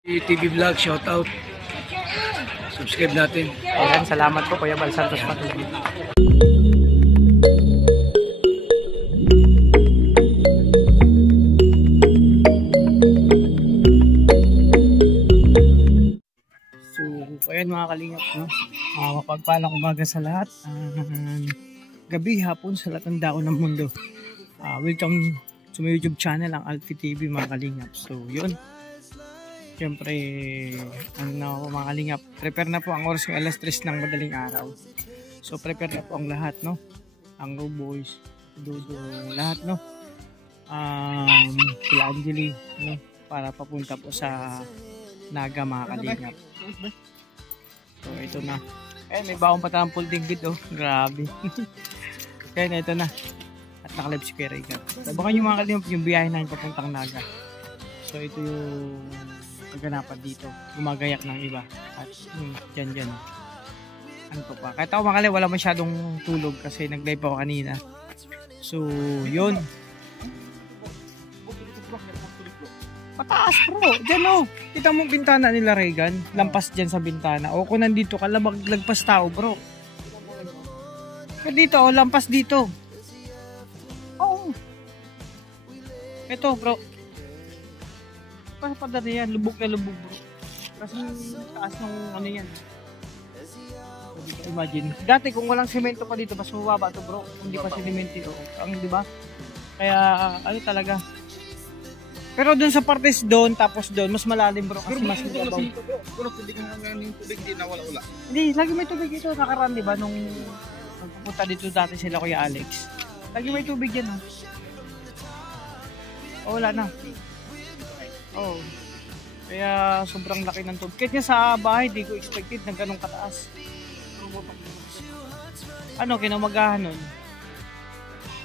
TV Vlog, shout out. Subscribe natin. Ayan, salamat po Kuya Bal Santos Matubig. So, ayan mga kalingap, no? Mapagpalang umaga sa lahat. Gabi, hapon sa lahat ng dako ng mundo. Welcome sa my YouTube channel, ang Alfie TV mga kalingap. So, yun. Siyempre, ano mga kalingap, prepare na po ang oras ng alas 3 ng madaling araw. So, prepare na po ang lahat, no? Ang Row Boys, Dodo, lahat, no? Sila Angeli, no? Para papunta po sa Naga mga kalingap. So, ito na. Eh, may baong pa tayong folding bed, oh. Grabe. Kaya na, ito na. At nakalib si Kuya Regan. Sabakan yung mga kalingap, yung biyahe namin papuntang Naga. So, ito yung kaganapan dito, gumagayak ng iba at dyan ano pa kahit ako makali wala masyadong tulog kasi nag-live ako kanina. So yun, pataas bro, dyan o, kita mo bintana nila Regan, lampas dyan sa bintana o kung nandito ka lagpas tao bro, dito o lampas dito, oo, ito bro, pa yan, lubog na lubog bro. Kasi taas ng ano yan. So, imagine. Dati kung walang semento pa dito, mas mababa to bro. Hindi pa sedimento. Ang di ba? Kaya ano talaga. Pero doon sa partes doon, tapos doon, mas malalim bro. Kasi mas mababaw. Pero pwede ka nga yung tubig, hindi nawala-wala. Hindi, lagi may tubig ito. Nakaraan di ba? Nung nagpupunta dito dati sila Kuya Alex. Lagi may tubig yan ha. O wala na. Oh. Kaya sobrang laki ng tubig. Kahit nga sa bahay, di ko expected na ganun kataas. Ano, kinamagahan nun?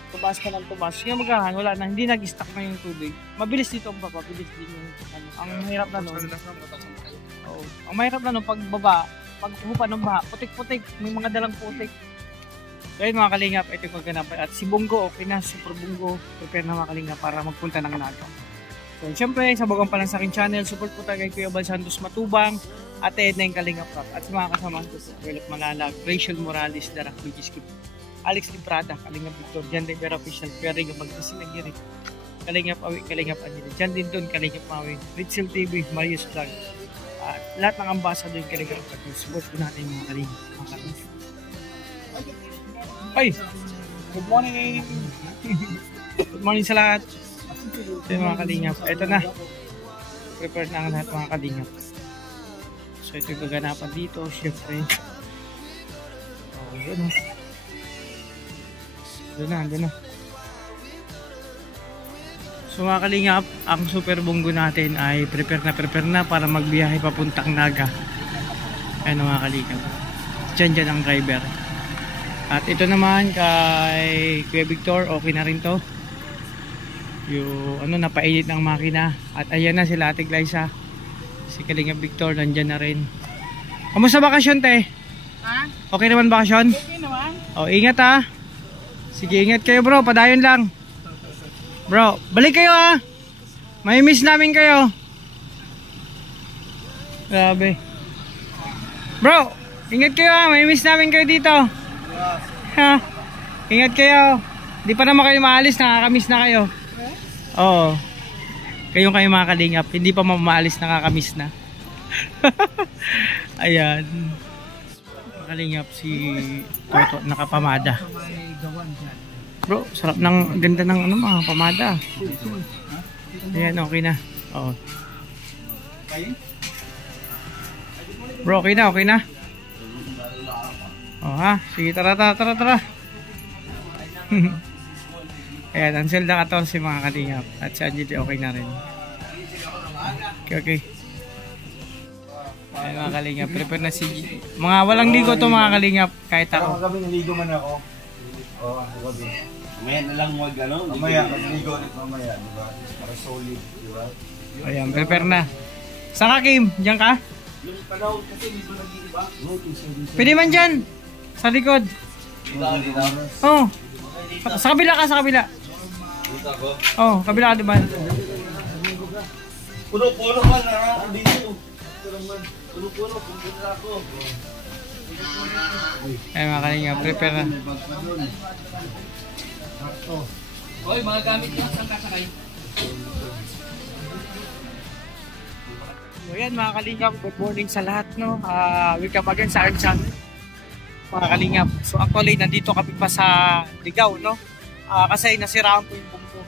Tumaas ka ng tumaas. Kinamagahan, wala na. Hindi nag-stack na yung tubig. Mabilis dito ang baba. Mabilis din yung ano. Ang mahirap na nun. Oh. Ang mahirap na nun, pagbaba, paghupa ng baha, putik-putik. May mga dalang putik. Kaya mga kalingap, ito yung kaganapan. At si Bungo, okay na. Super Bungo. Prepare na mga kalingap para magpunta ng Naga. So, siyempre, sa bagang pa lang sa aking channel, support po tayo kay Kuya Bal Santos Matubang, Ate Edna yung Kalingap Rock, at sa mga kasamahan ko, Welot Malalag, Rachel Morales, Darak Lugiskip, Alex Librada, Kalingap Victor, Jan Rivera Official, Pierre Magdasi Nagiri, Kalingap Awi, Kalingap Anil, Jan Dindon, Kalingap Mawi, Ritzel TV, Marius Vlog, at lahat ng ambassador yung Kalingap Rock, support po natin yung mga kalingap. Ay! Good morning! Good morning sa lahat! So yung mga kalingap, ito na, prepare na ang lahat mga kalingap. So ito yung gaganapan dito, syempre. Oh, yun o. Doon na. So mga kalingap, ang super bunggo natin ay prepare na para magbiyahe papuntang Naga. Ayan mga kalingap. Dyan ang driver. At ito naman kay Kuya Victor, okay na rin to. Yung ano, napainit ng makina. At ayan na sila Ate Glyza, si Kalingap Victor nandyan na rin. Kamusta bakasyon te? Ha? Okay naman bakasyon? Okay naman. O ingat ha. Sige ingat kayo bro, padayon lang. Bro, balik kayo ha. May miss namin kayo. Grabe. Bro, ingat kayo ha. May miss namin kayo dito. Ha? Ingat kayo. Di pa naman kayo maalis, nakakamiss na kayo. Oo. Kayo mga kalingap, hindi pa mamaalis, nakakamiss na. Ayan. Kalingap si Toto, nakapamada. Bro, sarap ng ganda ng ano mga pamada. Ayan, okay na. Oo. Bro, okay na. Oh ha, sige tara. Ayan, ang Zelda 14 mga kalingap. At si Angeli okay na rin. Okay. Ayan mga kalingap, prepare na si mga walang ligo to mga kalingap. Kahit ako. Kami naligo man ako. Oo, ako gabi. Mamaya na lang wag ano. Mamaya, magligo ulit mamaya. Diba? Para solid, diba? Ayan, prepare na. Saan ka Kim? Diyan ka? Yung panahon kasi ligo nag-iiba. Pwede man dyan. Sa likod. Oo. Sa kabila ka, sa kabila. Dito ako? Oo, kabila ka diba? Puno-puno ka na dito. Puno-puno, puno na ako. Ay mga kalingap, prepare na. Hoy, mga gamit nyo, saan kasakay? So yan mga kalingap, good morning sa lahat, no? Welcome again sa aking channel, mga kalingap. So actually, nandito kami pa sa Ligaw, no? Kasi nasiraan po yung bungko.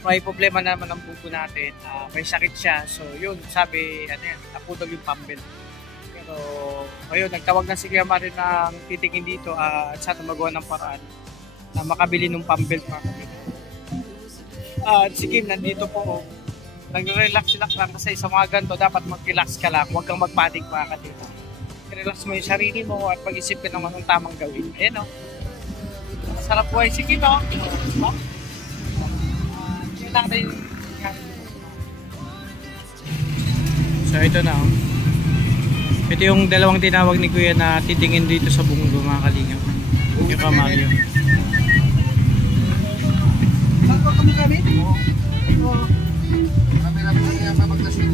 May problema naman ang bungko natin. May sakit siya. So yun, sabi, ano yan, naputol yung pambel. Pero ayun, nagtawag na si Kuya Mario ng titingin dito at sana magawa ng paraan na makabili ng pambel mga kalingap. At si Kim nandito po, nagre-relax lang kasi sa mga ganito dapat mag-relax ka lang, huwag kang mag-panic mga kalingap. Relax mo yung sarili mo at pag-isip ka naman ng tamang gawin. Ayan o. Masarap buhay si Kim o. Yun lang rin. So ito na o. Ito yung dalawang tinawag ni Kuya na titingin dito sa bunggo mga kalingap. Yung kamaryo. Saan pa kami gamit? Oo. Marami-rami nga mapaglasin.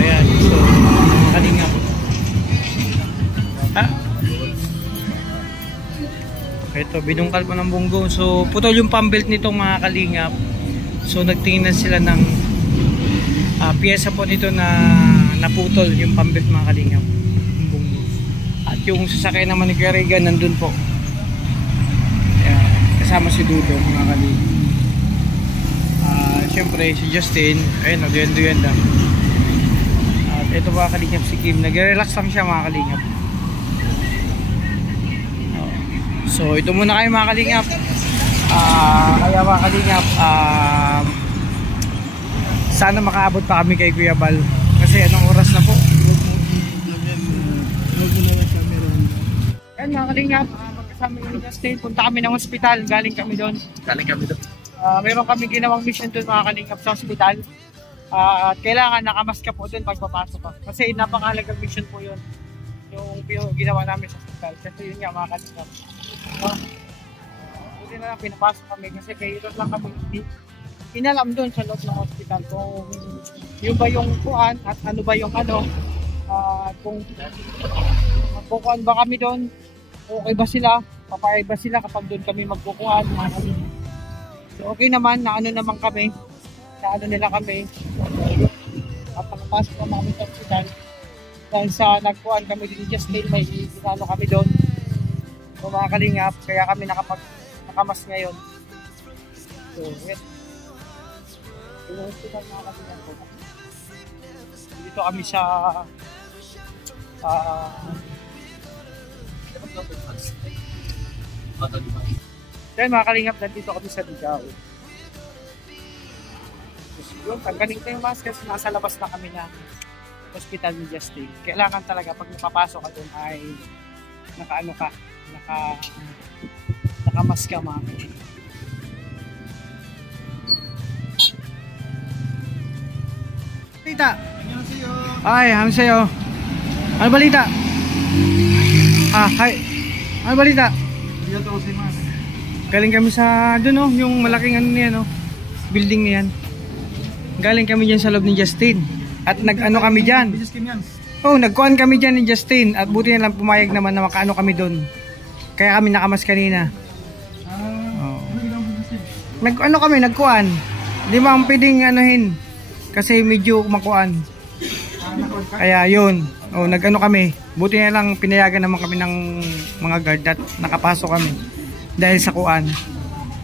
Ayan, so kalingap. Ito, binungkal pa ng bunggo. So, putol yung pambelt nitong mga kalingap. So, nagtingin na sila ng piyesa po nito na naputol yung pambelt mga kalingap. Yung bunggo. At yung sasakyan naman ni Kuya Regan nandun po. Ayan, kasama si Dudo mga kalingap. Siyempre, si Justin. Ayun, duyan-duyan lang. Ito mga kalingap si Kim, nag-relax lang siya mga kalingap. So ito muna kayo mga kalingap. Kaya mga kalingap, sana makaabot pa kami kay Kuya Bal. Kasi anong oras na po? Ayan mga kalingap, magkasama yung Justin, punta kami ng hospital, galing kami doon. Meron kami ginawang mission doon mga kalingap sa hospital. At kailangan nakamaska po doon pag papasok ka. Kasi napakahalagang mission po yun. Yung ginawa namin sa hospital. Kasi yun nga mga kalingap. Buti na lang pinapasok kami kasi kahirap lang kami inalam doon sa loob ng hospital kung yun ba yung kuan at ano ba yung ano. Kung magkukuan ba kami doon, okay ba sila, papayag ba sila kapag doon kami magkukuan. So okay naman, na ano naman kami, na ano nila kami at nakapasok naman kami sa hospital dahil sa nagkuhan kami din Justin, may ginano kami doon. So mga kalingap, kaya kami nakamas ngayon. So yes, yung hospital mga kalingap po, dito kami sa then mga kalingap, nandito kami sa Ligaw. Yun, tanggalin ko yung mask kasi nasa labas na kami na hospital ni Justin. Kailangan talaga pag napapasok ka doon ay nakaano ka, nakamask ka mga kalingap. Balita! Ay, ano sa'yo? Ano balita? Hi! Ano balita? Galing kami sa doon oh, yung malaking ano niyan oh, building niyan. Galing kami diyan sa loob ni Justin. At nag-ano kami diyan. Oh, nagkuhan kami diyan ni Justin at buti na lang pumayag naman na makaano kami doon. Kaya kami nakamas kanina. Oh. Nag-ano kami, nagkuhan. Di ba ang pwedeng anuhin? Kasi medyo makuhan. Kaya yun. Oh, nag-ano kami. Buti na lang pinayagan naman kami ng mga guard at nakapasok kami. Dahil sa kuan.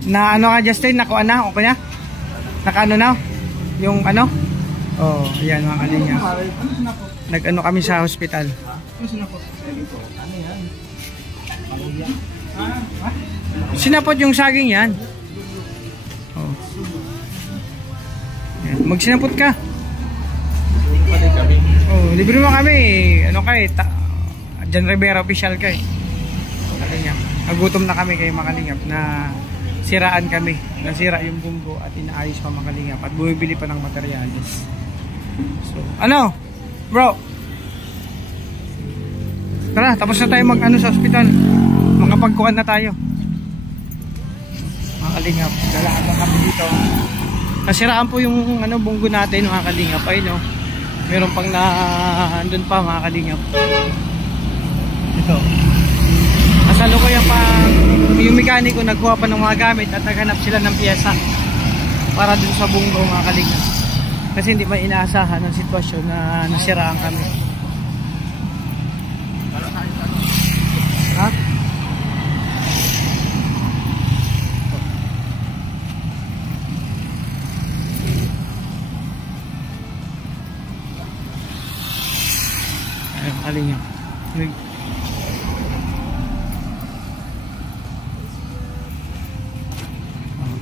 Na ano ka Justin, nakuan na? Okay na? Naka-ano na? Yung ano? Oh, ayan mga kalinya. Nag-ano kami sa hospital. Sinapot yung saging yan. Oh. Magsinapot ka. Oh, libre mo kami. Ano kay? Jan Rivera official kay. Kalingap. Nagutom na kami kay Makalingap na siraan kami. Nasira yung bunggo at inaayos pa Makalingap at bumibili pa ng materyales. So, ano? Bro. Tara, tapos na tayo mag-ano sa ospital. Makapagkuhan na tayo. mga kalingap. Dalaan lang kami dito. Nasiraan po yung ano, bunggo natin mga kalingap. Ayun no. Meron pang na andun pa mga kalingap. Ito. Kasalukuyan pa yung mekaniko nagkuha pa ng mga gamit at naghanap sila ng piyesa para dun sa bunggo mga kalingap. Kasi hindi pa inaasahan ang sitwasyon na nasiraan kami. Ha? Ayun, kalingap.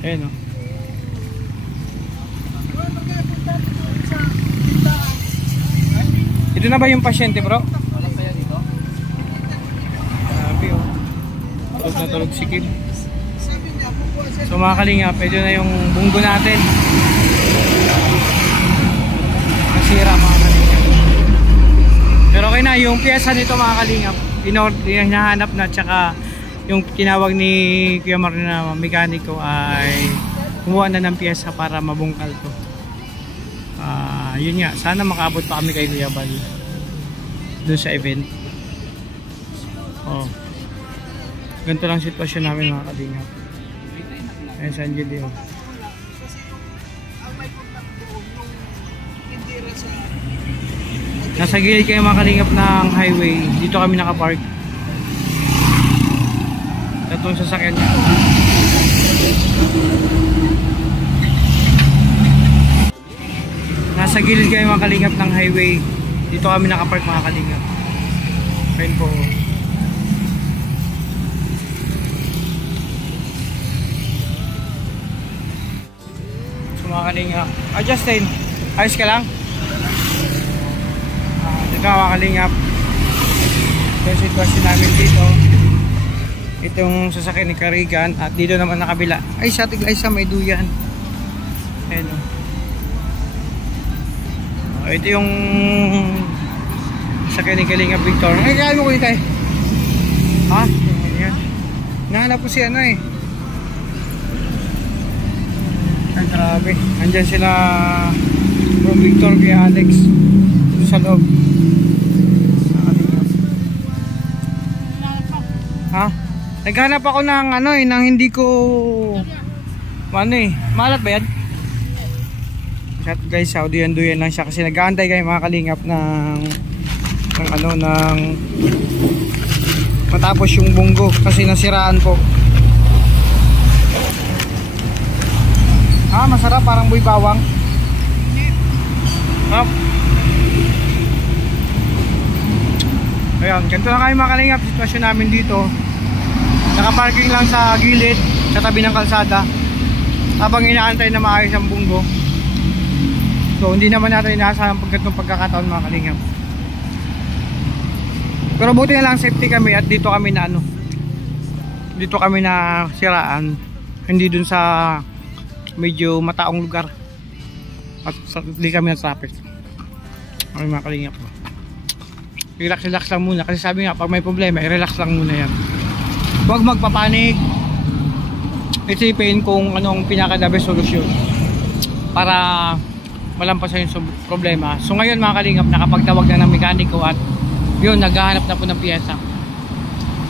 Ayun o. Ito na ba yung pasyente bro? Wala pa yan dito. Grabe o. Tulog na tulog si Kim. So mga kalingap, ito na yung bunggo natin. Nasira mga kalingap. Pero okay na, yung piyesa nito mga kalingap, hinahanap na, tsaka yung tinawag ni Kuya Mar na mekaniko ay kumuha na ng piyesa para mabungkal to. Yun nga, sana makaabot pa kami kay Kuya Bal doon sa event. Ganito lang sitwasyon namin mga kalingap. Ayan sa Angelio. Nasa gilid kayo mga kalingap ng highway. Dito kami nakapark. Tatlong sasakyan. Nasa gilid kayo mga kalingap ng highway. Dito kami nakapark mga kalingap. Ayun po. So mga kalingap, Justin, ayos ka lang? Dito mga kalingap, yung sitwasyon namin dito. Itong sasakyan ni Karigan. At dito naman nakabila ay sa Tiglaysa may duyan. Ayan o. Ito yung sasakyan ni Kalingap Victor. Ay kaya mo ko ito eh. Ha? Ayan. Nahanap po si ano eh. Ay grabe. Andyan sila from Victor kay Alex dito sa loob. Ha? Naghanap ako ng ano eh, ng hindi ko ano eh, malat ba yan? Shot guys, duyan-duyan lang siya kasi nag-aantay kayo mga kalingap ng ano, ng matapos yung bunggo kasi nasiraan po. Masarap, parang buy bawang. Ayan, ganito na kayo mga kalingap, sitwasyon namin dito. Nakaparking lang sa gilid, sa tabi ng kalsada habang inaantay na maayos ang bunggo. So hindi naman natin inaasahan pagkatong pagkakataon mga kalingap. Pero buti na lang safety kami at dito kami na ano, dito kami na siraan, hindi dun sa medyo mataong lugar at hindi kami na traffic. Okay mga kalingap, relax lang muna kasi sabi nga pag may problema i-relax lang muna yan. Huwag magpapanik. Isipin kung anong pinaka-the best solution para malampasan yung problema. So ngayon mga kalingap, nakapagtawag na ng mekaniko at yun, naghahanap na po ng piyesa.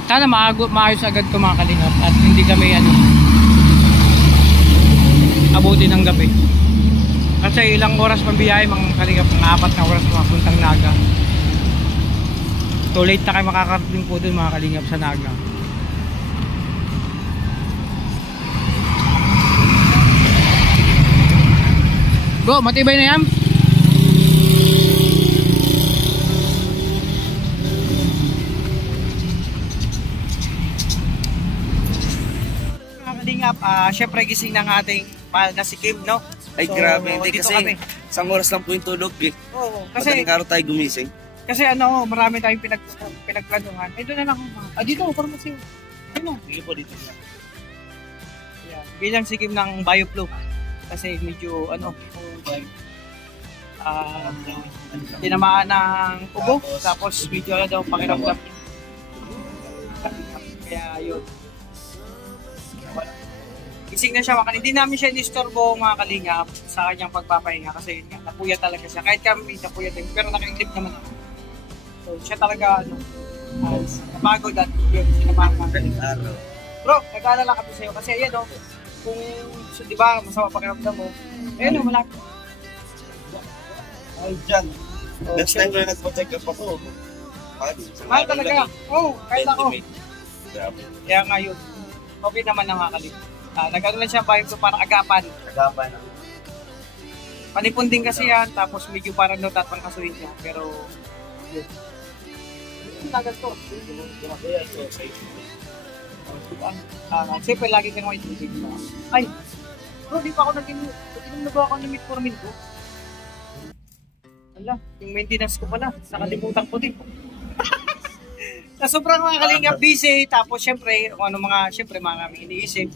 Sana maayos agad ito mga kalingap at hindi kami abutin ng gabi. Kasi ilang oras pambiyahe mga kalingap, mga 4 na oras mapuntang Naga. So late na kayo makakarating po dun mga kalingap sa Naga. Bro, matibay na yan? Mga kalingap, syempre gising ng ating mahal na si Kim, no? Ay So, grabe, hindi dito kasi kami. isang oras lang po yung tulog eh. Oo, kasi Madaling araw tayo gumising. ano, marami tayong pinagplanuhan. Ito na lang. Dito, pharmacy. Ano? Sige po dito. Yeah. Bilang si Kim ng BioFlow. Kasi medyo tinamaan ng ubo. Tapos medyo daw pakiramdam. Kaya yun. gising na siya mga kalingap. Hindi namin siya inistorbo mga kalingap sa kanyang pagpapahinga kasi yun nga, napuyat talaga siya. Kahit kami napuyat din, pero nakainlip naman ako. So siya talaga, napagod at yun, sinamahan namin. Bro, nag-aalala kami sa'yo kasi yan kung, so, di ba, masama pakiramdam mo, ayun malapit. Ay, dyan. Next time na nagpa-check up ako. Mahal talaga. Kahit ako. Grabe. Kaya nga yun, okay naman na mga kalingap. Nag-ano lang siya vibe so parang agapan. Agapan. Panipon din kasi yan, tapos medyo parang natatang kasuhin siya. Pero, yun. Tagal to. Siyempre, lagi kang may tubig. Ay, bro, di pa ako nag-inom na ba ako ng metformin ko? Ala, yung maintenance ko pala, nakalimutan ko din. Sa sobrang mga kalingap busy, tapos siyempre, kung ano siyempre mga kami iniisip.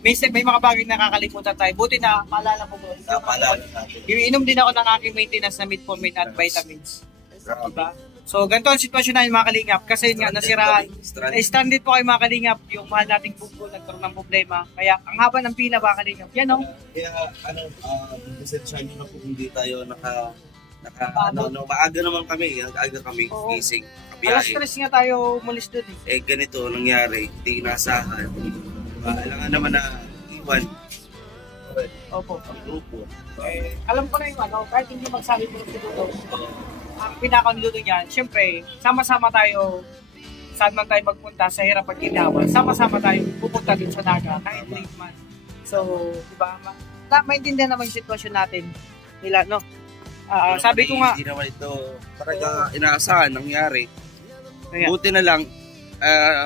May mga bagay na nakakalimutan tayo. Buti na, paalala mo bro. Paalala natin. Iinom din ako ng aking maintenance na metformin at vitamins. Diba? So, ganito ang sitwasyon namin mga kalingap. Kasi nga, nasiraan. Stranded po kayo mga kalingap. Yung mahal nating bungko, nagkaroon ng problema. Kaya, ang haba ng pila mga kalingap. Yan o. Kaya, pasensya nyo na po hindi tayo maaga naman kami. Aga kami gising. Alas stress nga tayo umalis doon eh. Ganito nangyari. Hindi inasahan. Kailangan naman na iwan. Opo. Grupo. Alam ko na yung kahit hindi magsabi mo ng luto. Ang pinaka-niluto niyan, syempre, sama-sama tayo, saan man tayo magpunta sa hirap at ginawa, sama-sama tayo pupunta din sa daga, kahit late man. So, di ba, maintindihan naman yung sitwasyon natin nila, no? Sabi ko nga, hindi naman ito talaga inaasahan, nangyari. Buti na lang,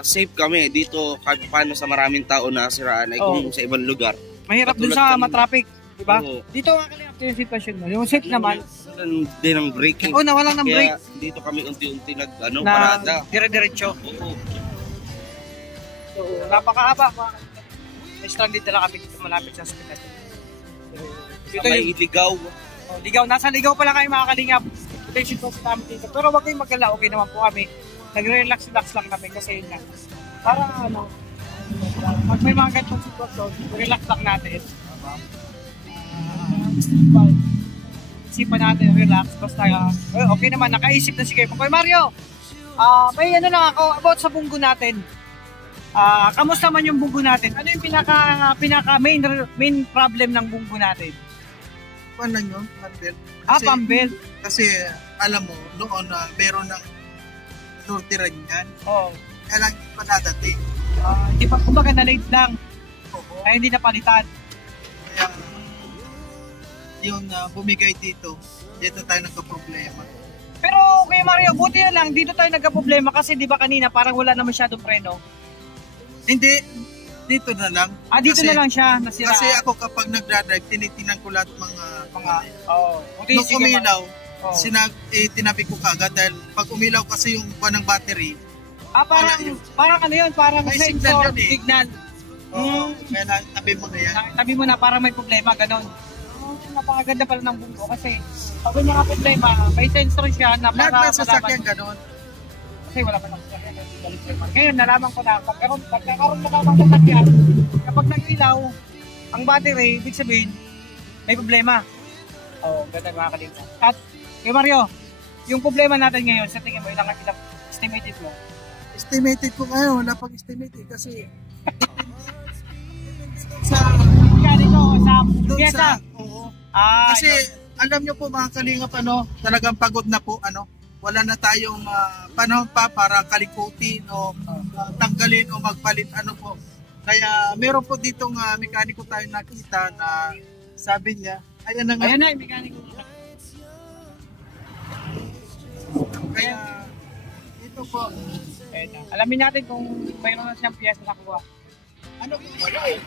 safe kami dito kahit paano sa maraming tao na siraan ay kung sa ibang lugar. Mahirap dun sa matraffic, di ba? Dito nga kalingap yung sitwasyon mo. Yung safe naman, din ng braking. nawalan ng brake. Kaya dito kami unti-unti parada. Dire-diretso. So, napakahaba. May stranded na lang kami dito malapit sa hospital. Dito may ligaw. Ligaw. Nasa ligaw pala kayo mga kalingap. Attention po sa namin dito. Pero wag kayong magkala. Okay naman po kami. Nagre-relax lang kami kasi yun nga. Para pag may mga ganitong sitwasyon, relax lang natin. Isipan natin, relax, basta okay naman, nakaisip na si Kuya Mario. May lang ako about sa bunggo natin. Kamusta man yung bunggo natin? Ano yung pinaka main problem ng bunggo natin? Paano yun? Pambel. Pambel. Kasi alam mo, noon meron ng nortiran yan. Oo. Kaya lang hindi pa nadating. Hindi pa, kumbaga na-late lang. Kaya hindi napalitan. Kaya yung bumigay dito tayo nagka-problema. Pero Kuya Mario, buti na lang, dito tayo nagka-problema kasi di ba kanina parang wala na masyadong preno? Hindi, dito na lang. Dito na lang siya, nasira. Kasi ako kapag nagdadrive, tinitingnan ko lahat mga Nung umilaw, tinabi ko kagad dahil pag umilaw kasi yung buwan ng battery, parang ano yun, parang may sensor, signal. signal. Kaya tabi mo na yan. Tabi mo na parang may problema, ganon. Napakaganda pala ng bunggo kasi pag may mga problema, may sensor siya na para lahat ng sasakyan ganon. Kasi wala pa ng sasakyan. Ngayon, nalaman ko na pagkakaroon na ng sasakyan, kapag nag-ilaw, ang battery, ibig sabihin, may problema. Ganda mga kalingap. At, Kuya Mario, yung problema natin ngayon, sa tingin mo, ilang estimated mo? Estimated ko ngayon, wala pang estimated kasi sa pyesa. Oo. Kasi alam nyo po mga kalingap, talagang pagod na po, wala na tayong panahon pa para kalikutin o tanggalin o magpalit po. Kaya meron po ditong mekaniko tayo nakita na sabi niya, ayan na yung mekaniko. Kaya ito po, alamin natin kung mayroon na siyang pyesa na kuha. Ano po wala eh?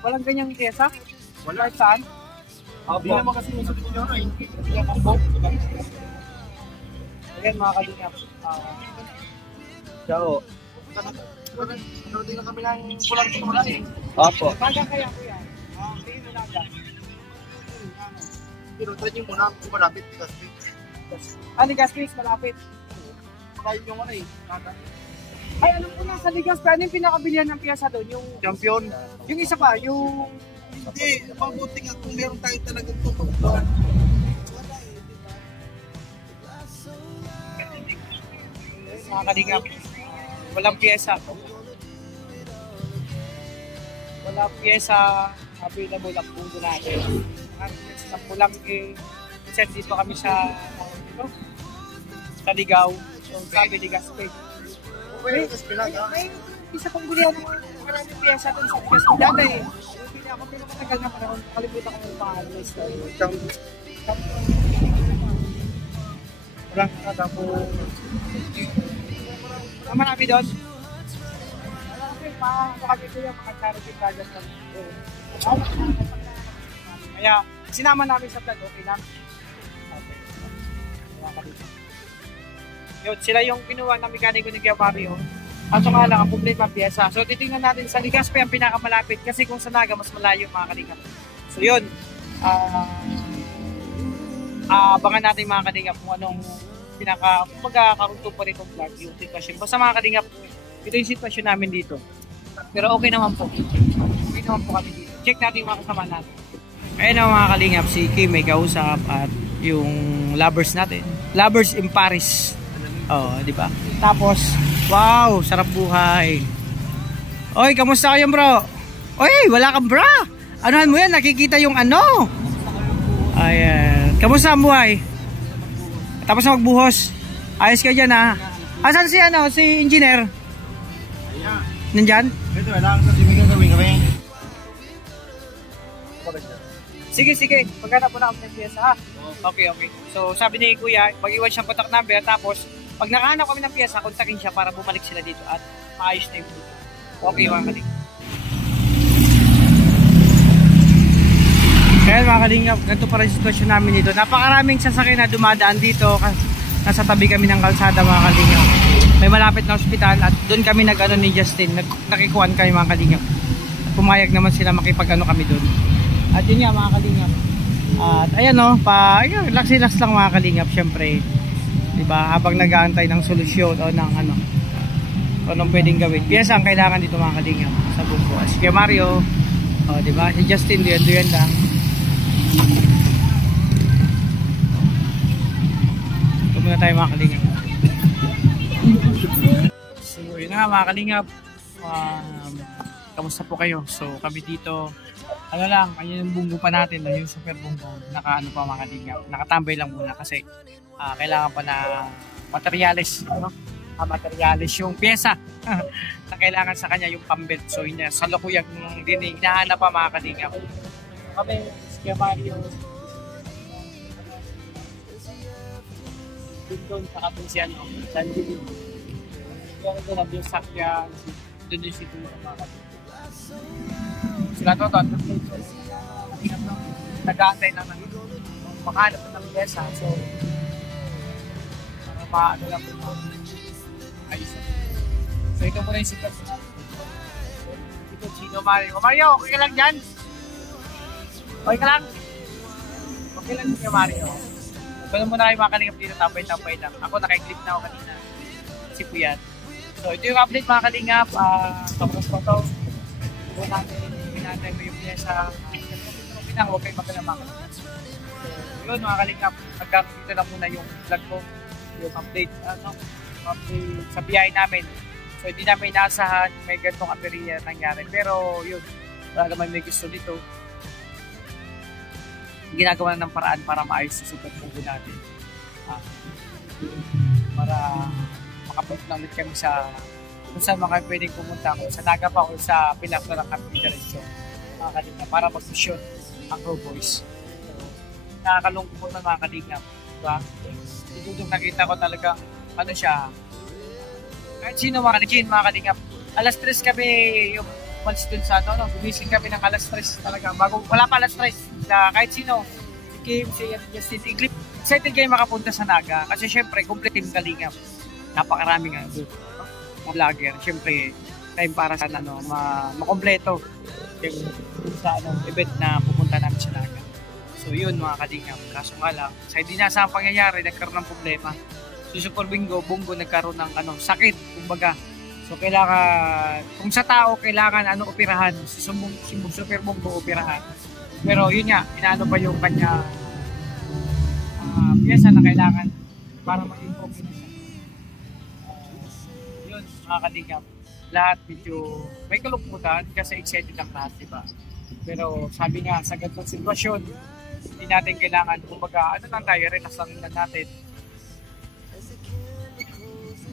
Walang ganyang pyesa? Wala. Saan? Hindi naman kasi yung sabi nyo Ayan mga kalingap. Ciao. Hindi na kami lang pulang wala eh. Opo. Baga kaya kuya? Hindi na lang. Pero try nyo muna kung malapit kasi. Gas fix malapit. Tayo yung Ay, alam ko na, sa Ligas, paano yung pinakabilihan ng piyesa doon? Yung Champion. yung isa pa, yung... Hindi, mabuti nga kung meron tayo talagang tututuan. Mga kalingap, walang piyesa. Walang piyesa available ang pundo natin. Sa pulang set dito kami sa Ligaw. So, sabi Ligas Pay. May isa pang gulihan ng maraming piyesa dun sa Ligas. Dati, ako pinakatagal na panahon, kalimutan ko ng pangalan. Walang po. Marami doon. Ano kami ko yung mga charity project lang. Kaya sinama namin sa vlog, okay lang. Yun, sila yung kinuha ng mekaniko ni Kuya Mario. At so nga lang, ang problema piyesa. So titingnan natin sa Ligaspi ang pinakamalapit kasi kung sa Naga mas malayo mga kalingap. So yun, abangan natin mga kalingap kung anong magkakaroon pa rin itong vlog, yung sitwasyon. Basta mga kalingap, ito yung sitwasyon namin dito. Pero okay naman po. Okay naman po kami dito. Check natin yung mga kasama natin. Ayun ang mga kalingap, si Kim may kausap at yung lovers natin. Lovers in Paris. Oh, di ba? Tapos, wow, sarap buhay. Oy, kamusta kayo, bro? Oy, wala kang bra. Anuhan mo yan? Nakikita yung ano? Ayan. Kamusta ang buhay? Tapos na magbuhos. Ayos ka dyan, ha? Asan si, si engineer? Nandyan? Ito, lang sa simigan kami. Sige. Pagkana po na kami ng piyesa, ha? Okay. So, sabi ni Kuya, mag-iwan siyang contact number. Tapos, pag nakahanap kami ng piyesa, kontakin siya para bumalik sila dito at maayos na yung buhay. Okay, mga kalingap. Kaya mga kalingap, ganito pa rin sitwasyon namin dito. Napakaraming sasakyan na dumadaan dito. Nasa tabi kami ng kalsada mga kalingap. May malapit na ospital at doon kami nag-ano ni Justin. Nakikuhan kami mga kalingap. Pumayag naman sila makipag-ano kami doon. At yun nga mga kalingap. At ayan o, relax lang mga kalingap syempre. Diba, habang nag-aantay ng solusyon o ng ano anong pwedeng gawin. Piyesa ang kailangan dito mga kalingap sa Bunggo. Si Kuya Mario, diba, si Justin, duyan lang. Ito muna tayo mga kalingap. So yun nga mga kalingap, kamusta po kayo? So kami dito, ayun yung Bunggo pa natin, yung Super Bunggo, nakaano pa mga kalingap, nakatambay lang muna kasi kailangan pa na materyales, materialis yung pyesa na kailangan sa kanya yung pambelt. So sa lukuyang din hinahanap pa mga kalingap. Kami, Kuya Mario, doon sa kapinsiyan, Sanjili. Kaya doon yung sakyan, doon yung situlo mga kalingap. Sila doon, nag-aantay na makahanap ng pyesa. So, paano lang po ayos. So ito muna yung sitwasyon. Ito Chino Mario. Mario, okay ka lang dyan? Okay ka lang? Okay lang Chino Mario. Ito muna kayo makalingap dito, tapay-tapay lang. Ako naka-clip na ako kanina. Si Puyat. So ito yung update mga kalingap. Tapos po ito. Huwag natin pinatay mo yung pyesa. Huwag kayo magkalamakal. So yun mga kalingap. Pagkakita lang muna yung vlog ko. Yung update, update sa biyahe namin. So hindi namin inaasahan may ganitong aberya nangyari. Pero yun, talaga may gusto dito. Ginagawa na ng paraan para maayos sa Super Bunggo natin. Para makapunta ulit kami sa kung saan mga pwedeng pumunta. Kung sa Naga pa o sa Pilapno ng kami diretsyo. Mga kalingap, para mag-mission ang Row Boys. So, nakakalungkot po ng mga kalingap. Diba? Yung nakita ko talaga, ano siya, kahit sino mga kalingap, alas 3 kami yung once dun sa gumising kami ng alas 3 talaga, wala pa alas 3, kahit sino, si Kim, si Justin, Iglip, excited kayo makapunta sa Naga, kasi syempre, complete yung kalingap, napakaraming mga vlogger, syempre, time para sa makompleto yung sa event na pupunta namin sa Naga. So yun mga kalingap, kaso nga lang, sa hindi nasang pangyayari, nagkaroon ng problema. So Super Bunggo nagkaroon ng sakit, kumbaga. So kailangan, kung sa tao kailangan operahan, si Super Bongbong operahan. Pero yun nga, inaano pa yung kanya piyesa na kailangan para mag-improve yun. Yun, mga kalingap. Lahat medyo may kalungkutan kasi excited ang lahat, diba? Pero sabi nga, sa ganitong sitwasyon, hindi natin kailangan, kumbaga, lang tayo, relax lang natin.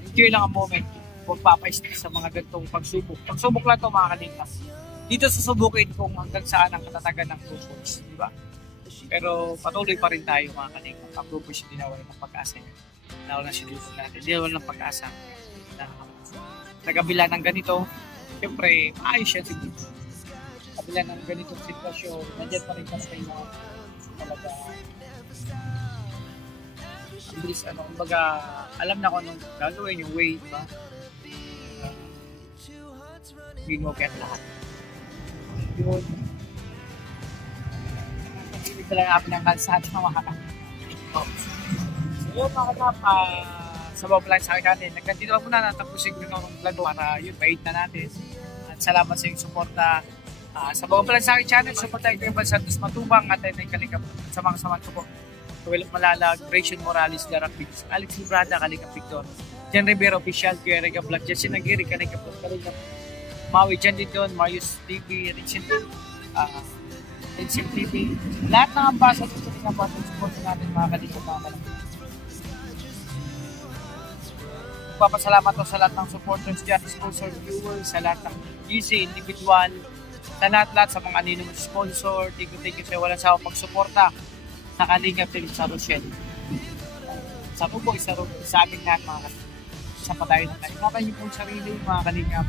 Enjoy lang ang moment. Huwag papaistis sa mga ganitong pagsubok. Pagsubok lang ito, mga kalingap. Dito susubukin kung hanggang saan ang katatagan ng 2 points, di ba? Pero patuloy pa rin tayo, mga kalingap. Ang 2 points hindi nawala ng pag-asa. Nawala na sinulog natin. Hindi nawala ng pag-asa. Sa kabila ng ganito, siyempre, maayos siya siguro. Sa kabila ng ganitong sitwasyon, nandiyan pa rin ka sa mga talaga. Ang bilis, kumbaga, alam na ko anong gagawin yung way, di ba? Gawin mo kaya lahat. Yun. Pag-ibig talaga namin ang kalsada ng mga so yun mga kanap, sa bawang lang sa akin natin. Nagkantito lang muna natapusin ko ng plano para yun, bait na natin. At salamat sa iyong suporta. Sa bawang lang sa akin channel, suporta ito yung Santos Matubang at ay Kalingap sa mga samahan ko po. Tuwilap Malalag, Grayson Morales, Garak Biggs, Alex Librada, Kalingap Victor, Jan Rivera Official, Kuya Rega Vlog, Jesse Nagiri, Kalingap Kalingap, Maui Jan Didon, Marius TV, Rinsin TV, lahat ng ambasa sa Kalingap at support natin mga Kalingap naman. Magpapasalamat ko sa lahat ng supporters dyan, sponsor viewers, sa lahat ng easy, individual, sa lahat sa mga anonymous sponsor. Thank you sa walang sawang pagsuporta sa Kalingap TV sa Rochelle. Sa Rubo, sa aming lahat mga Kalingap. Isa pa tayo ng Kalingap. Yung pong sarili mga Kalingap.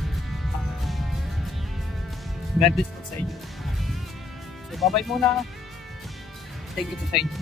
God bless po sa inyo. So, bye-bye muna. Thank you po sa inyo.